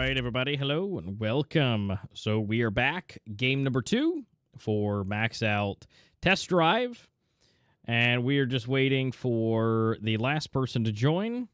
right, everybody. Hello and welcome. So we are back. Game number 2 for Maxout test drive. And we are just waiting for the last person to join.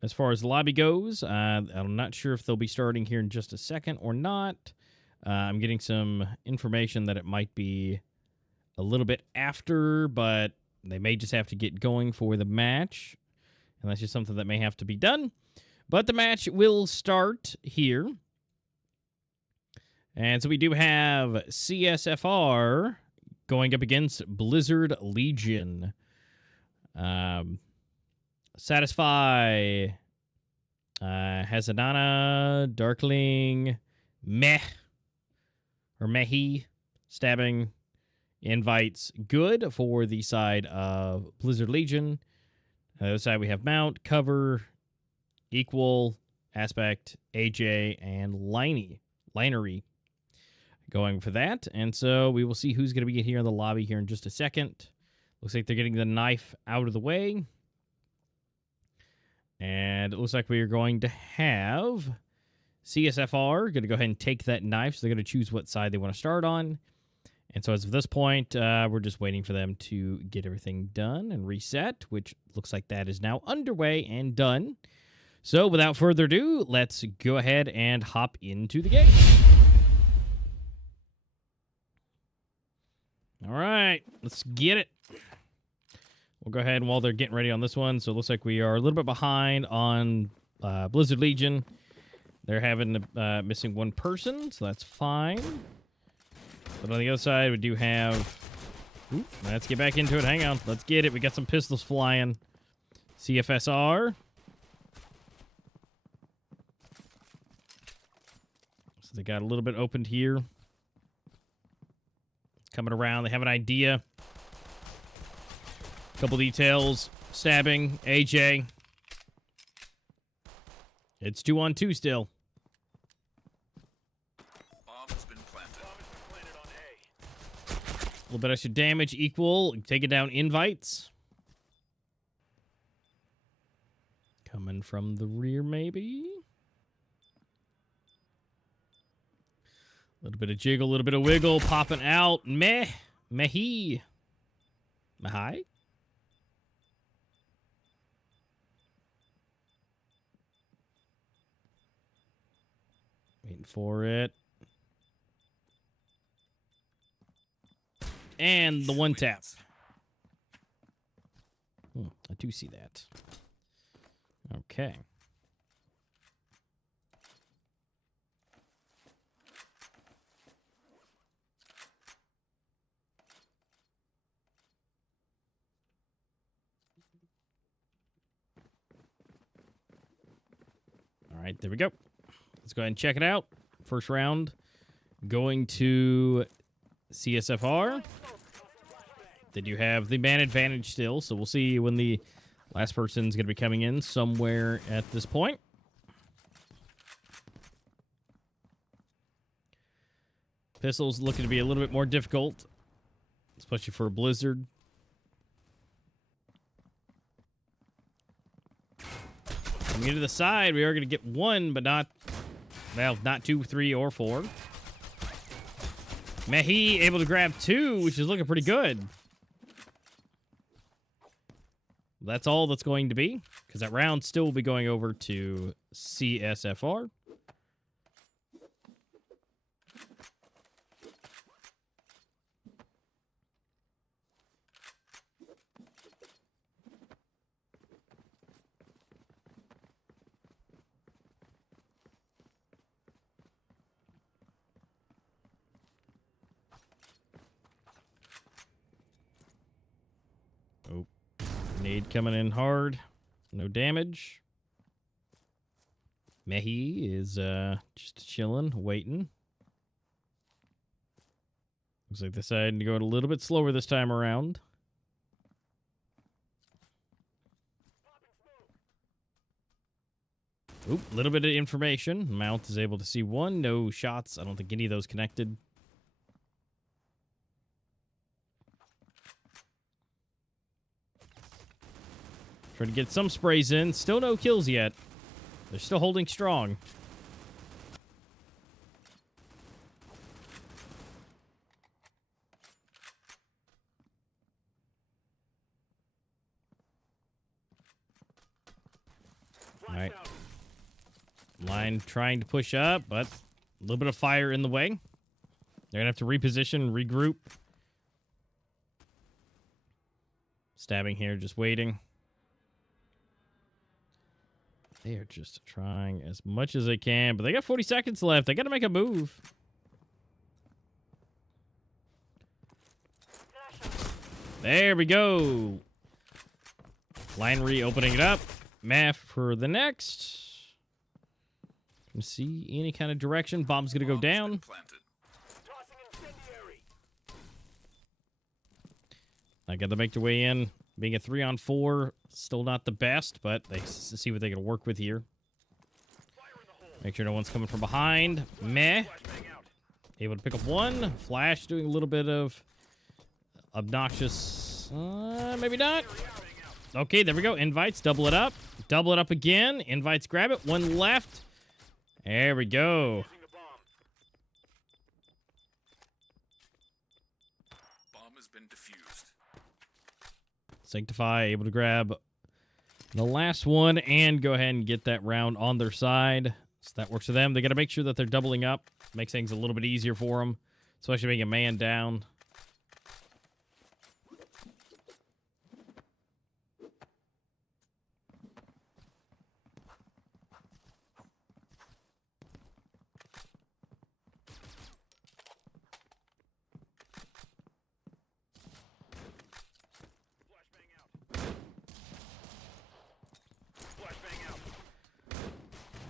As far as the lobby goes, I'm not sure if they'll be starting here in just a second or not. I'm getting some information that it might be a little bit after, but they may just have to get going for the match. And that's just something that may have to be done. But the match will start here. And so we do have CSFR going up against Blizzard Legion. Satisfy, Hazanana, Darkling, Mehi, Stabbing, Invites, good for the side of Blizzard Legion. On the other side we have Mount, Cover, Equal, Aspect, AJ, and Linery going for that. And so we will see who's going to be here in the lobby here in just a second. Looks like they're getting the knife out of the way. And it looks like we are going to have CSFR going to go ahead and take that knife. So they're going to choose what side they want to start on. And so as of this point, we're just waiting for them to get everything done and reset, which looks like that is now underway and done. So without further ado, let's go ahead and hop into the game. All right, let's get it. We'll go ahead and while they're getting ready on this one. So it looks like we are a little bit behind on Blizzard Legion. They're having missing one person, so that's fine. But on the other side, we do have... Ooh, let's get back into it. Hang on. Let's get it. We got some pistols flying. CFSR. So they got a little bit opened here. Coming around. They have an idea. Couple details. Stabbing. AJ. It's 2-on-2 still. A little bit extra damage, Equal. Take it down, Invites. Coming from the rear, maybe. A little bit of jiggle, a little bit of wiggle, popping out. Mehi. Mahai? Waiting for it. And the one tap. I do see that. Okay. All right, there we go. Let's go ahead and check it out. First round going to CSFR. They do have the man advantage still, so we'll see when the last person's going to be coming in somewhere at this point. Pistols looking to be a little bit more difficult, especially for a Blizzard. Coming into the side, we are going to get one, but not, well, not 2, 3, or 4. Mehi able to grab 2, which is looking pretty good. That's all that's going to be, because that round still will be going over to CSFR. Oh. Nade coming in hard. No damage. Mehi is just chilling, waiting. Looks like they decided to go a little bit slower this time around. Oop, a little bit of information. Mount is able to see one. No shots. I don't think any of those connected. Trying to get some sprays in. Still no kills yet. They're still holding strong. right. Line trying to push up, but a little bit of fire in the way. They're going to have to reposition, regroup. Stabbing here, just waiting. They are just trying as much as they can, but they got 40 seconds left. They got to make a move. There we go. Line reopening it up. Math for the next. Can see any kind of direction. Bomb's going to go down. I got to make their way in. Being a 3-on-4, still not the best, but they see what they can work with here. Make sure no one's coming from behind. Meh. Able to pick up one. Flash doing a little bit of obnoxious. Maybe not. Okay, there we go. Invites, double it up. Double it up again. Invites, grab it. One left. There we go. Bomb has been defused. Sanctify, able to grab the last one and go ahead and get that round on their side. So that works for them. They got to make sure that they're doubling up. Makes things a little bit easier for them, especially being a man down.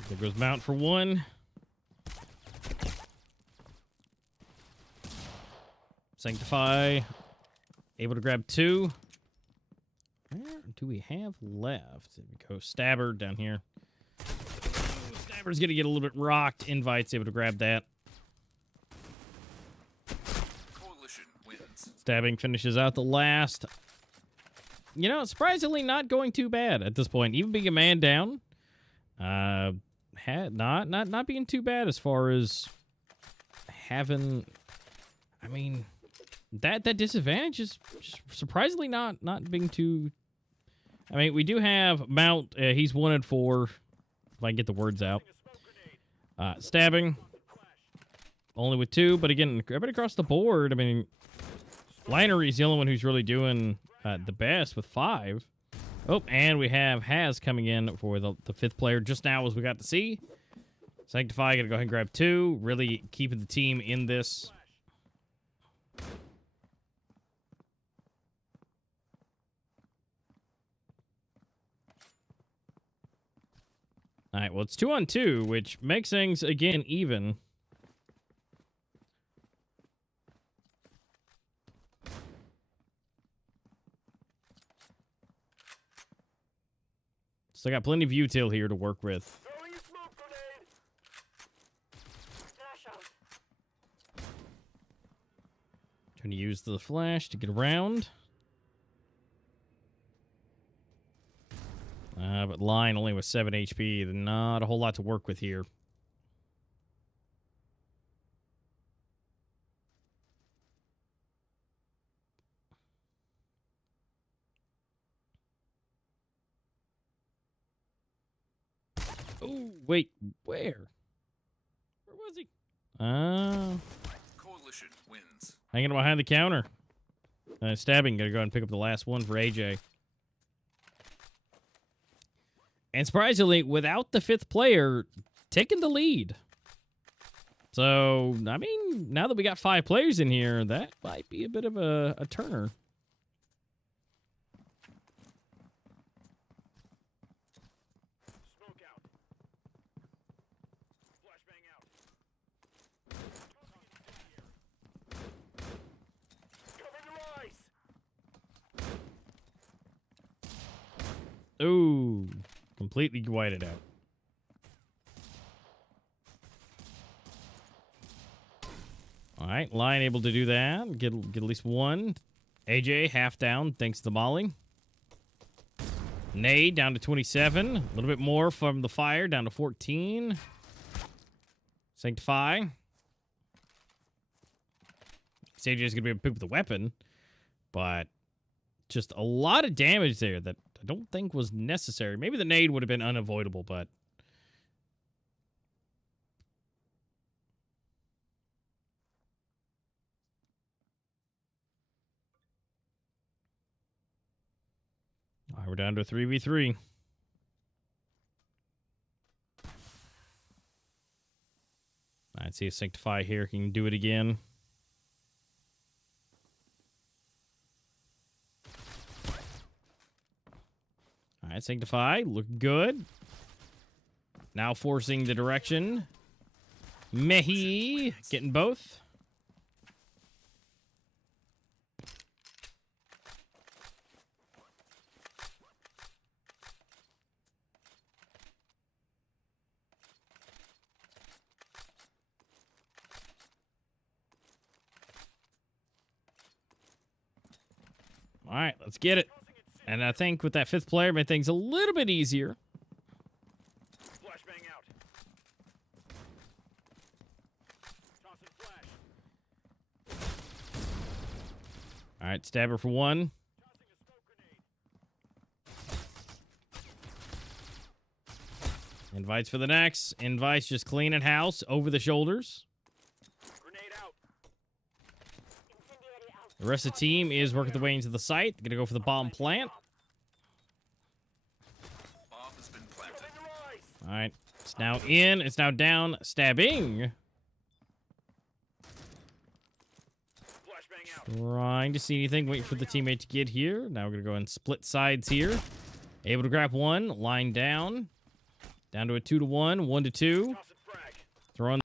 There goes Mount for one. Sanctify. Able to grab two. Where do we have left? There we go. Stabber down here. Stabber's going to get a little bit rocked. Invite's able to grab that. Coalition wins. Stabbing finishes out the last. You know, surprisingly not going too bad at this point. Even being a man down. Not being too bad as far as having. I mean, that disadvantage is just surprisingly not being too. I mean, we do have Mount. He's 1-4. If I can get the words out. Stabbing. Only with 2, but again, everybody across the board. I mean, Linery's the only one who's really doing the best with 5. Oh, and we have Haz coming in for the 5th player just now, as we got to see. Sanctify, gonna go ahead and grab 2. Really keeping the team in this. All right, well, it's 2-on-2, which makes things, again, even. Still got plenty of util here to work with. Trying to use the flash to get around. But line only with 7 HP. Not a whole lot to work with here. Oh, wait. Where? Where was he? Coalition wins. Hanging behind the counter. Stabbing. Gonna go ahead and pick up the last one for AJ. And surprisingly, without the 5th player, taking the lead. So, I mean, now that we got 5 players in here, that might be a bit of a turner. Ooh, completely whited out. All right, line able to do that. Get at least one. AJ half down thanks to the molly. Nade down to 27. A little bit more from the fire down to 14. Sanctify. AJ is going to be able to pick up the weapon, but just a lot of damage there that I don't think was necessary. Maybe the nade would have been unavoidable, but... All right, we're down to a 3v3. All right, see if Sanctify here can do it again. All right, Sanctify, look good. Now forcing the direction. Mehi getting both. All right, let's get it. And I think with that 5th player, made things a little bit easier. Flashbang out. Tossing flash. All right, stabber for 1. Tossing a smoke grenade. Invites for the next. Invites just cleaning house over the shoulders. Grenade out. The rest of the team is working their way into the site. They're going to go for the bomb plant. Bomb has been planted. All right. It's now in. It's now down. Stabbing. Flashbang out. Trying to see anything. Waiting for the teammate to get here. Now we're going to go and split sides here. Able to grab 1. Line down. Down to a 2-to-1. 1-to-2. Tossing frag. Throwing